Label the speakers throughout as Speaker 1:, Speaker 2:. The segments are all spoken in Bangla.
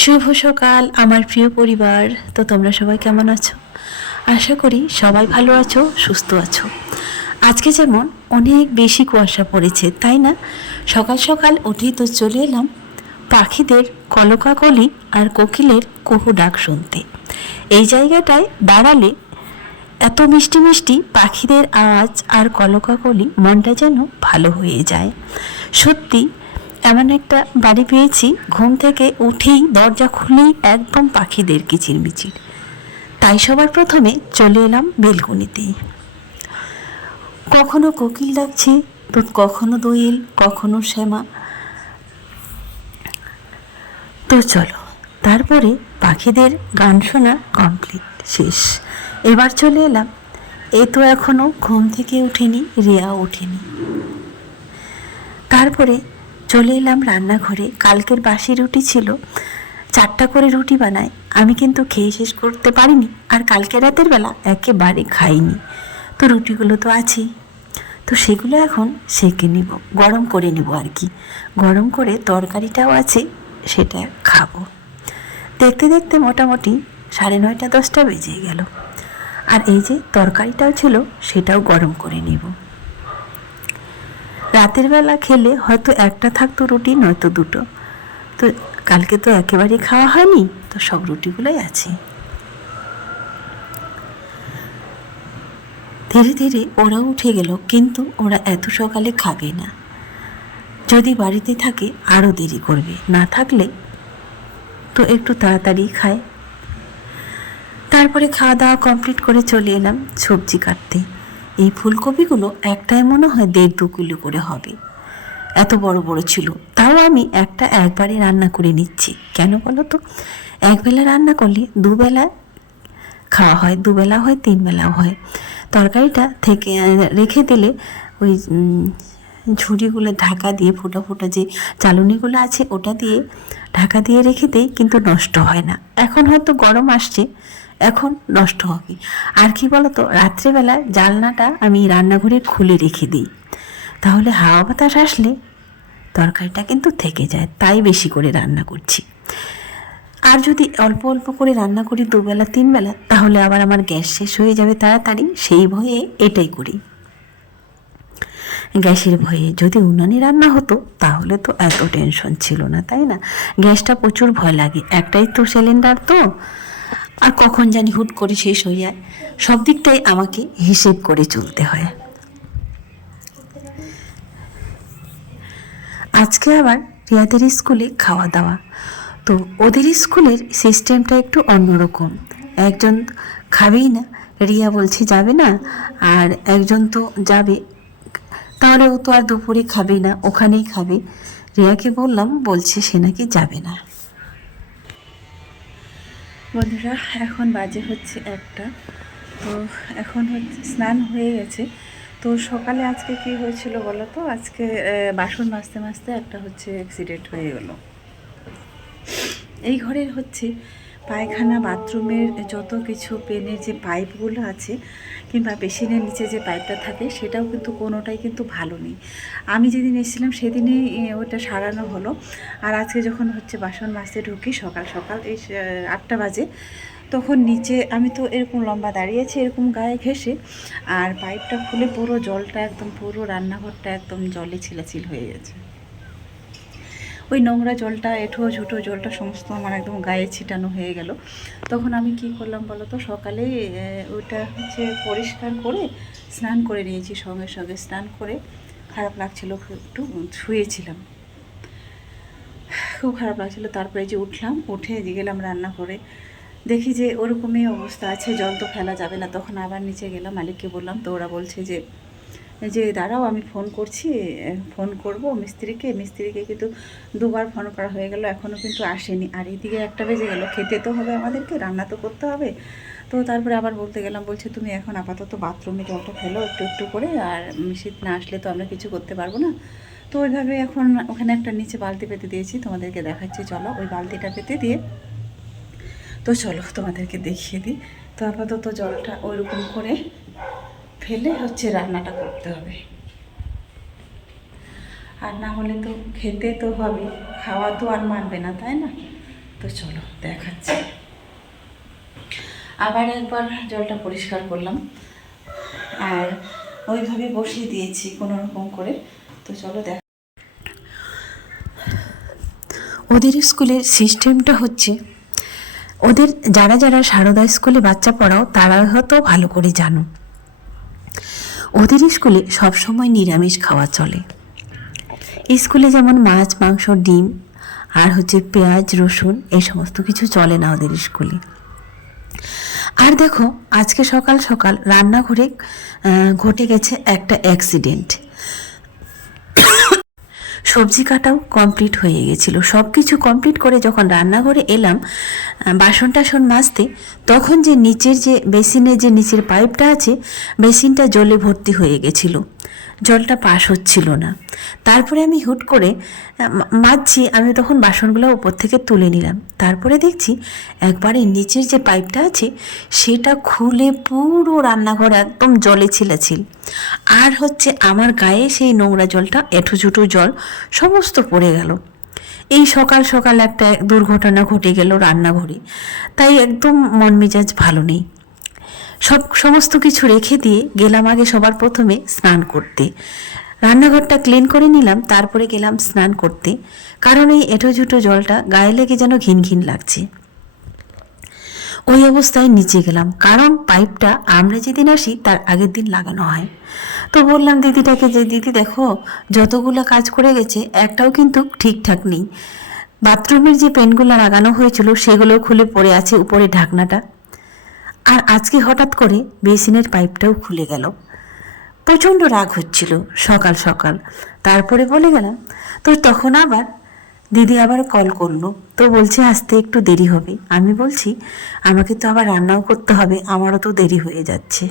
Speaker 1: শুভ সকাল, আমার প্রিয় পরিবার। তো তোমরা সবাই কেমন আছো? আশা করি সবাই ভালো আছো, সুস্থ আছো। আজকে যেমন অনেক বেশি কুয়াশা পড়েছে, তাই না? সকাল সকাল উঠেই তো চলে এলাম পাখিদের কলকাকলি আর কোকিলের কুহু ডাক শুনতে। এই জায়গাটায় দাঁড়ালে এত মিষ্টি মিষ্টি পাখিদের আওয়াজ আর কলকাকলি মনটা যেন ভালো হয়ে যায়। সত্যি এমন একটা বাড়ি পেয়েছি, ঘুম থেকে উঠেই দরজা খুলেই একদম পাখিদের কিচিরমিচির তাই সবার প্রথমে চলে এলাম বেলকুনিতে। কখনো কোকিল ডাকছে তো কখনো দোয়েল, কখনো শ্যামা। তো চলো, তারপরে পাখিদের গান শোনা কমপ্লিট শেষ। এবার চলে এলাম। এ তো এখনও ঘুম থেকে উঠেনি রিয়া ওঠেনি। তারপরে চলে এলাম রান্নাঘরে। কালকের বাসি রুটি ছিল। চারটা করে রুটি বানায় আমি কিন্তু খেয়ে শেষ করতে পারিনি। আর কালকে রাতের বেলা একেবারে খাইনি। তো রুটিগুলো তো আছেই। তো সেগুলো এখন সেকে নিব। গরম করে নিব আর কি। গরম করে তরকারিটাও আছে, সেটা খাব। দেখতে দেখতে মোটামুটি সাড়ে নয়টা, দশটা বেজে গেল। আর এই যে তরকারিটাও ছিল, সেটাও গরম করে নিব। রাতের বেলা খেলে হয়তো একটা থাকতো রুটি, নয়তো দুটো। তো কালকে তো একেবারে খাওয়া হয়নি, তো সব রুটিগুলোই আছে। ধীরে ধীরে ওরাও উঠে গেল, কিন্তু ওরা এত সকালে খাবে না। যদি বাড়িতে থাকে আরও দেরি করবে, না থাকলে তো একটু তাড়াতাড়ি খায়। তারপরে খাওয়া দাওয়া কমপ্লিট করে চলে এলাম সবজি কাটতে। এই ফুলকপিগুলো একটাই মনে হয় দেড় দু কিলো করে হবে। এত বড় বড় ছিল। তাও আমি একটা একবারে রান্না করে নিচ্ছি। কেন বলো তো? একবেলা রান্না করলে দুবেলা খাওয়া হয়, দুবেলা হয়, তিনবেলাও হয়। তরকারিটা থেকে রেখে দিলে ওই ঝুড়িগুলো ঢাকা দিয়ে ফোটা ফোটা যে চালনিগুলো আছে, ওটা দিয়ে ঢাকা দিয়ে রেখে দেই, কিন্তু নষ্ট হয় না। এখন হয়তো গরম আসছে, এখন নষ্ট হবে। আর কি বলতো, রাত্রেবেলা জানলাটা আমি রান্নাঘরে খুলে রেখে দিই। তাহলে হাওয়া বাতাস আসলে তরকারিটা কিন্তু থেকে যায়, তাই বেশি করে রান্না করছি। আর যদি অল্প অল্প করে রান্না করি দুবেলা, তিনবেলা, তাহলে আবার আমার গ্যাস শেষ হয়ে যাবে তাড়াতাড়ি। সেই ভয়ে এটাই করি। গ্যাসের ভয়ে যদি উনানে রান্না হতো, তাহলে তো এত টেনশন ছিল না, তাই না? গ্যাসটা প্রচুর ভয় লাগে, একটাই তো সিলিন্ডার তো। আর কখন জানি হুট করে শেষ হয়ে যায়। সব দিকটাই আমাকে হিসেব করে চলতে হয়। আজকে আবার রিয়াদের স্কুলে খাওয়া দাওয়া। তো ওদের স্কুলের সিস্টেমটা একটু অন্যরকম। একজন খাবেই না, রিয়া বলছে যাবে না, আর একজন তো যাবে তাহলে ও তো আর দুপুরে খাবে না, ওখানেই খাবে। রিয়াকে বললাম, বলছে সে নাকি যাবে না।
Speaker 2: বন্ধুরা, এখন বাজে হচ্ছে একটা। তো এখন হচ্ছে স্নান হয়ে গেছে। তো সকালে আজকে কি হয়েছিল বলো তো? আজকে বাসন মাজতে মাজতে একটা হচ্ছে অ্যাক্সিডেন্ট হয়ে গেল। এই ঘরের হচ্ছে পায়খানা, বাথরুমের যত কিছু পেনের যে পাইপগুলো আছে কিংবা বেসিনের নিচে যে পাইপটা থাকে, সেটাও কিন্তু কোনোটাই কিন্তু ভালো নেই। আমি যেদিন এসেছিলাম সেদিনই ওটা সারানো হলো। আর আজকে যখন হচ্ছে বাসন মাজতে ঢুকি সকাল সকাল, এই আটটা বাজে, তখন নিচে আমি তো এরকম লম্বা দাঁড়িয়েছি এরকম গায়ে ঘেসে আর পাইপটা খুলে পুরো জলটা একদম, পুরো রান্নাঘরটা একদম জলে ছিলাছিল হয়ে গেছে। ওই নোংরা জলটা, এঁঠো ঝুটো জলটা সমস্ত আমার একদম গায়ে ছিটানো হয়ে গেল। তখন আমি কি করলাম বলো তো, সকালে ওইটা হচ্ছে পরিষ্কার করে স্নান করে নিয়েছি সঙ্গে সঙ্গে, স্নান করে খারাপ লাগছিল একটু শুয়েছিলাম। খুব খারাপ লাগছিল, তারপরে যে উঠলাম, উঠে গেলাম রান্না করে দেখি যে ওরকমই অবস্থা আছে, জল তো ফেলা যাবে না। তখন আবার নিচে গেলাম, মালিককে বললাম, তো ওরা বলছে যে যে, দাঁড়াও, আমি ফোন করছি ফোন করব মিস্ত্রিকে। মিস্ত্রিকে কিন্তু দুবার ফোন করা হয়ে গেল এখনও কিন্তু আসেনি। আর এদিকে একটা বেজে গেল, খেতে তো হবে আমাদেরকে, রান্না তো করতে হবে। তো তারপরে আবার বলতে গেলাম, বলছে, তুমি এখন আপাতত বাথরুমে জলটা ফেলো একটু একটু করে, আর শীত না আসলে তো আমরা কিছু করতে পারব না। তো ওইভাবে এখন ওখানে একটা নিচে বালতি পেতে দিয়েছি, তোমাদেরকে দেখাচ্ছি, চলো, ওই বালতিটা পেতে দিয়ে। তো চলো, তোমাদেরকে দেখিয়ে দিই। তো আপাতত জলটা ওইরকম করে ফেলে হচ্ছে রান্নাটা করতে হবে। আর না হলে তো খেতে তো হবে, খাওয়া তো আর মানবে না, তাই না? তো চলো, দেখাচ্ছি। আবার একবার জলটা পরিষ্কার করলাম। আর ওইভাবে বসিয়ে দিয়েছি কোনো রকম করে। তো চলো দেখ
Speaker 1: ওদের স্কুলের সিস্টেমটা হচ্ছে, ওদের যারা যারা সারদা স্কুলে বাচ্চা পড়াও, তারা হয়তো ভালো করে জানো। ওদের স্কুলে সবসময় নিরামিষ খাওয়া চলে। স্কুলে যেমন মাছ, মাংস, ডিম আর হচ্ছে পেঁয়াজ, রসুন এই সমস্ত কিছু চলে না ওদের স্কুলে। আর দেখো, আজকে সকাল সকাল রান্নাঘরে ঘটে গেছে একটা অ্যাক্সিডেন্ট সবজি কাটাও কমপ্লিট হয়ে গেছিল। সব কিছু কমপ্লিট করে যখন রান্নাঘরে এলাম বাসন টাসন মাজতে, তখন যে নিচের যে বেসিনের যে নিচের পাইপটা আছে, বেসিনটা জলে ভর্তি হয়ে গেছিল। জলটা পাস হচ্ছিল না। তারপরে আমি হুট করে মাজছি, আমি তখন বাসনগুলো উপর থেকে তুলে নিলাম। তারপরে দেখছি একবারে নিচের যে পাইপটা আছে, সেটা খুলে পুরো রান্নাঘর একদম জলে ছিলাছিল। আর হচ্ছে আমার গায়ে সেই নোংরা জলটা এঁঠো ঝুটো জল সমস্ত পড়ে গেল। এই সকাল সকাল একটা দুর্ঘটনা ঘটে গেল রান্নাঘরে। তাই একদম মন মেজাজ ভালো নেই। সব সমস্ত কিছু রেখে দিয়ে গেলাম আগে সবার প্রথমে স্নান করতে। রান্নাঘরটা ক্লিন করে নিলাম, তারপরে গেলাম স্নান করতে। কারণ এই এঁটো ঝুটো জলটা গায়ে লেগে যেন ঘিন ঘিন লাগছে। ওই অবস্থায় নিচে গেলাম, কারণ পাইপটা আমরা যেদিন আসি তার আগের দিন লাগানো হয়। তো বললাম, দিদিটাকে যে, দিদি দেখো, যতগুলো কাজ করে গেছে, একটাও কিন্তু ঠিকঠাক নেই। বাথরুমের যে পেনগুলো লাগানো হয়েছিল, সেগুলো খুলে পড়ে আছে উপরে ঢাকনাটা। আর আজকে হঠাৎ করে বেসিনের পাইপটাও খুলে গেল। প্রচণ্ড রাগ হচ্ছিল সকাল সকাল। তারপরে বলে গেলাম তো তখন আবার? দিদি আবার কল করল, তো বলছে আসতে একটু দেরি হবে। আমি বলছি, আমাকে তো আবার রান্নাও করতে হবে, আমারও তো দেরি হয়ে যাচ্ছে।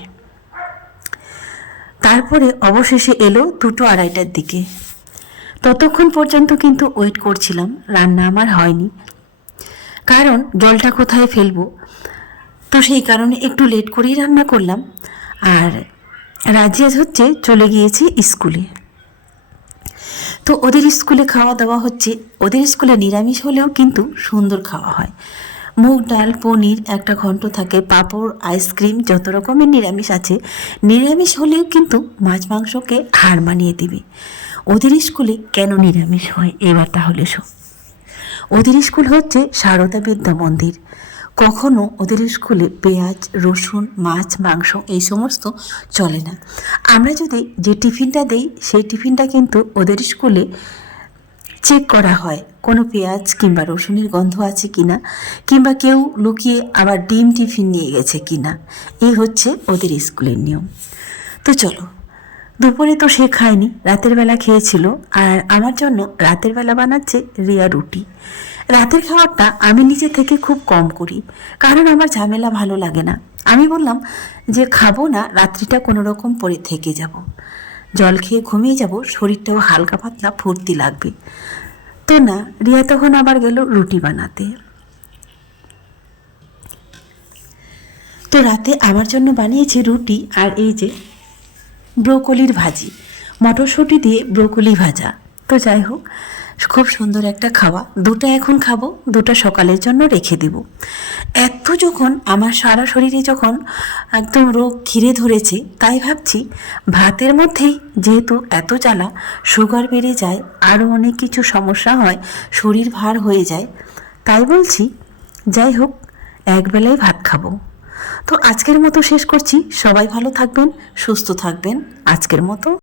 Speaker 1: তারপরে অবশেষে এলো দুটো আড়াইটার দিকে। ততক্ষণ পর্যন্ত কিন্তু ওয়েট করছিলাম, রান্না আমার হয়নি। কারণ জলটা কোথায় ফেলব? তো সেই কারণে একটু লেট করেই রান্না করলাম। আর রাজিয়াজ হচ্ছে চলে গিয়েছে স্কুলে। তো ওদের স্কুলে খাওয়া দাওয়া হচ্ছে। ওদের স্কুলে নিরামিষ হলেও কিন্তু সুন্দর খাওয়া হয়। মুগ ডাল, পনির, একটা ঘন্ট থাকে, পাঁপড়, আইসক্রিম, যত রকমের নিরামিষ আছে, নিরামিষ হলেও কিন্তু মাছ মাংসকে হার মানিয়ে দিবে। ওদের স্কুলে কেন নিরামিষ হয়? এবার তাহলে শো। ওদের স্কুল হচ্ছে সারদা বিদ্যা মন্দির। কখনো ওদের স্কুলে পেঁয়াজ, রসুন, মাছ, মাংস এই সমস্ত চলে না। আমরা যদি যে টিফিনটা দেই, সেই টিফিনটা কিন্তু ওদের স্কুলে চেক করা হয়, কোনো পেঁয়াজ কিংবা রসুনের গন্ধ আছে কি না কিংবা কেউ লুকিয়ে আবার ডিম টিফিন নিয়ে গেছে কি না এই হচ্ছে ওদের স্কুলের নিয়ম। তো চলো, দুপুরে তো সে খায়নি, রাতের বেলা খেয়েছিল, আর আমার জন্য রাতের বেলা বানাচ্ছে রিয়া রুটি। রাতের খাবারটা আমি নিজে থেকে খুব কম করি, কারণ আমার ঝামেলা ভালো লাগে না। আমি বললাম যে খাব না, রাত্রিটা কোনো রকম পরে থেকে যাব। জল খেয়ে ঘুমিয়ে যাব, শরীরটাও হালকা পাতলা ফুর্তি লাগবে। তো না, রিয়া তখন আবার গেল রুটি বানাতে। তো রাতে আমার জন্য বানিয়েছে রুটি আর এই যে ব্রোকলির ভাজি। মটরশুঁটি দিয়ে ব্রোকলি ভাজা। তো যাই হোক খুব সুন্দর একটা খাওয়া। দুটো এখন খাব, দুটো সকালের জন্য রেখে দিব। এত যখন আমার সারা শরীরে যখন একদম রোগ ঘিরে ধরেছে, তাই ভাবছি ভাতের মধ্যেই যেহেতু এত জ্বালা সুগার বেড়ে যায় আরও অনেক কিছু সমস্যা হয়, শরীর ভার হয়ে যায়, তাই বলছি যাই হোক একবেলায় ভাত খাব। তো আজকের মতো শেষ করছি। সবাই ভালো থাকবেন, সুস্থ থাকবেন। আজকের মতো